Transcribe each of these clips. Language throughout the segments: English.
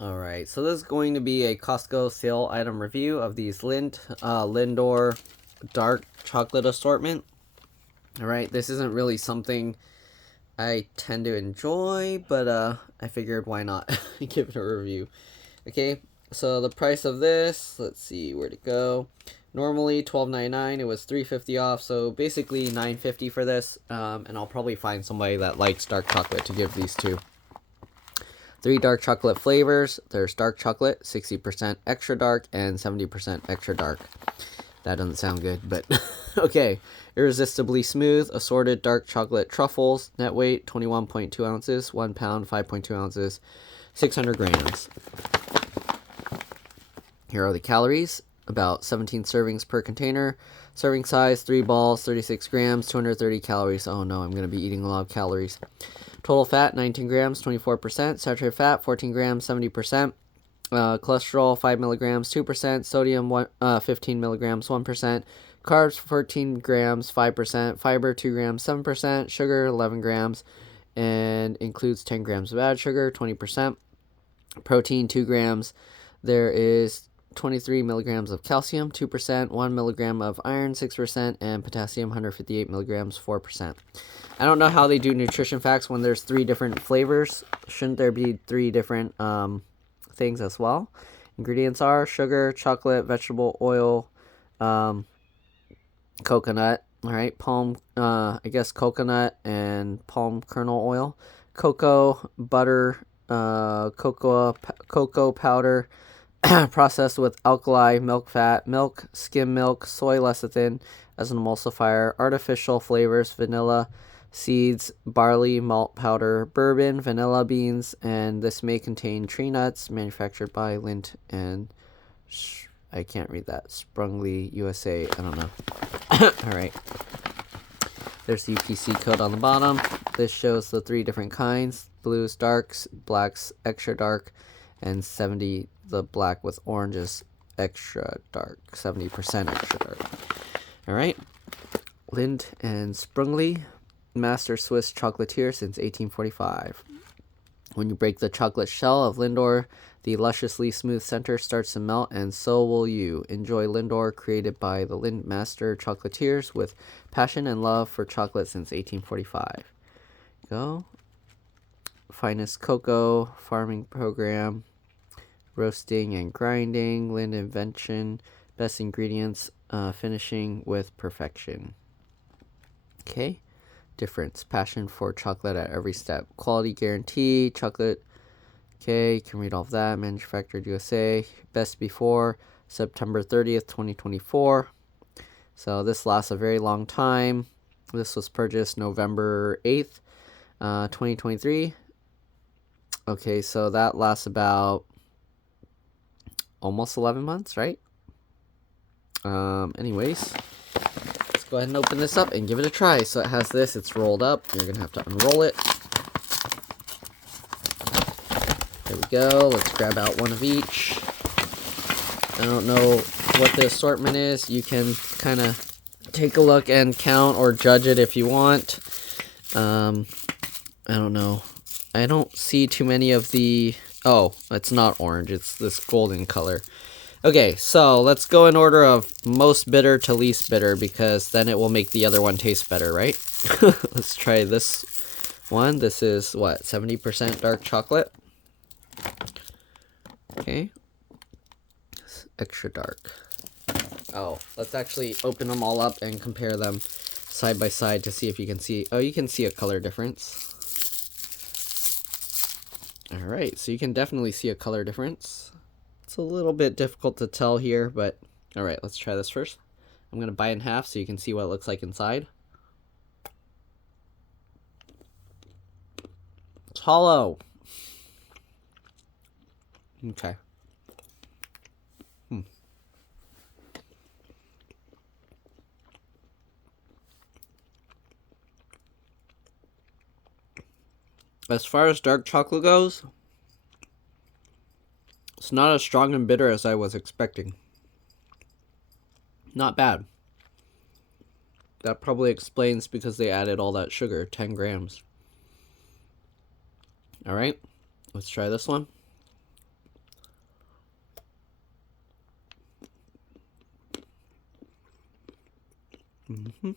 Alright, so this is going to be a Costco sale item review of these Lindt Lindor dark chocolate assortment. Alright, this isn't really something I tend to enjoy, but I figured why not give it a review. Okay, so the price of this, let's see where to go. Normally $12.99, it was $3.50 off, so basically $9.50 for this. And I'll probably find somebody that likes dark chocolate to give these to. 3 dark chocolate flavors. There's dark chocolate, 60% extra dark, and 70% extra dark. That doesn't sound good, but okay. Irresistibly smooth, assorted dark chocolate truffles. Net weight 21.2 ounces, 1 pound, 5.2 ounces, 600 grams. Here are the calories. About 17 servings per container. Serving size 3 balls, 36 grams, 230 calories. Oh no, I'm going to be eating a lot of calories. Total fat 19 grams, 24%. Saturated fat 14 grams, 70%. Cholesterol 5 milligrams, 2%. Sodium 15 milligrams, 1%. Carbs 14 grams, 5%. Fiber 2 grams, 7%. Sugar 11 grams, and includes 10 grams of added sugar, 20%. Protein 2 grams. There is 23 milligrams of calcium, 2%, 1 milligram of iron, 6%, and potassium, 158 milligrams, 4%. I don't know how they do nutrition facts when there's 3 different flavors. Shouldn't there be 3 different things as well? Ingredients are sugar, chocolate, vegetable oil, coconut, all right, I guess coconut and palm kernel oil, cocoa, butter, cocoa powder, processed with alkali, milk fat, milk, skim milk, soy lecithin as an emulsifier, artificial flavors, vanilla, seeds, barley, malt powder, bourbon, vanilla beans, and this may contain tree nuts, manufactured by Lindt and I can't read that. Sprungly USA. I don't know. Alright. There's the UPC code on the bottom. This shows the 3 different kinds. Blues, darks, blacks, extra dark, and 70, the black with orange is extra dark. 70% extra dark. Alright. Lindt and Sprungly, master Swiss chocolatier since 1845. When you break the chocolate shell of Lindor, the lusciously smooth center starts to melt, and so will you. Enjoy Lindor, created by the Lindt master chocolatiers with passion and love for chocolate since 1845. Go. Finest cocoa, farming program, roasting and grinding, Lindt invention, best ingredients, finishing with perfection. Okay. Difference. Passion for chocolate at every step. Quality guarantee. Chocolate. Okay, you can read all of that. Manufactured USA. Best before September 30th, 2024. So this lasts a very long time. This was purchased November 8th, 2023. Okay, so that lasts about almost 11 months, right? Anyways, let's go ahead and open this up and give it a try. So it has this, it's rolled up. You're going to have to unroll it. There we go. Let's grab out one of each. I don't know what the assortment is. You can kind of take a look and count or judge it if you want. I don't know. I don't see too many of the... Oh, it's not orange. It's this golden color. Okay, so let's go in order of most bitter to least bitter, because then it will make the other one taste better, right? Let's try this one. This is, what, 70% dark chocolate? Okay. It's extra dark. Oh, let's actually open them all up and compare them side by side to see if you can see... Oh, you can see a color difference. Alright, so you can definitely see a color difference. It's a little bit difficult to tell here, but alright, let's try this first. I'm going to bite it in half so you can see what it looks like inside. It's hollow. Okay. As far as dark chocolate goes, it's not as strong and bitter as I was expecting. Not bad. That probably explains because they added all that sugar, 10 grams. Alright, let's try this one. Mm-hmm.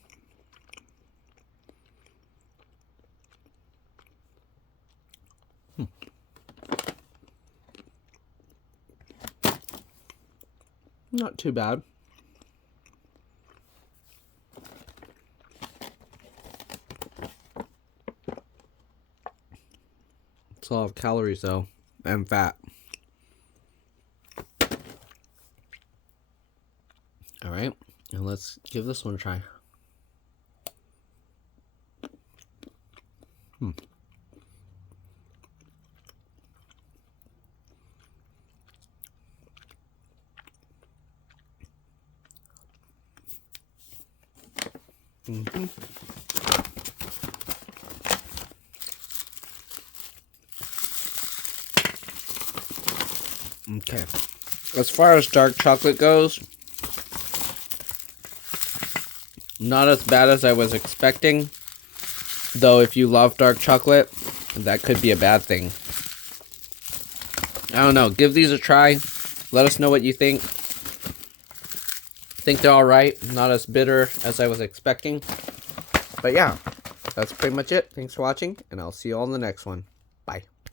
Not too bad. It's a lot of calories though, and fat. All right, and let's give this one a try. Mm-hmm. Okay. As far as dark chocolate goes, not as bad as I was expecting. Though if you love dark chocolate, that could be a bad thing. I don't know. Give these a try. Let us know what you think. Think they're alright. Not as bitter as I was expecting. But yeah, that's pretty much it. Thanks for watching, and I'll see you all in the next one. Bye.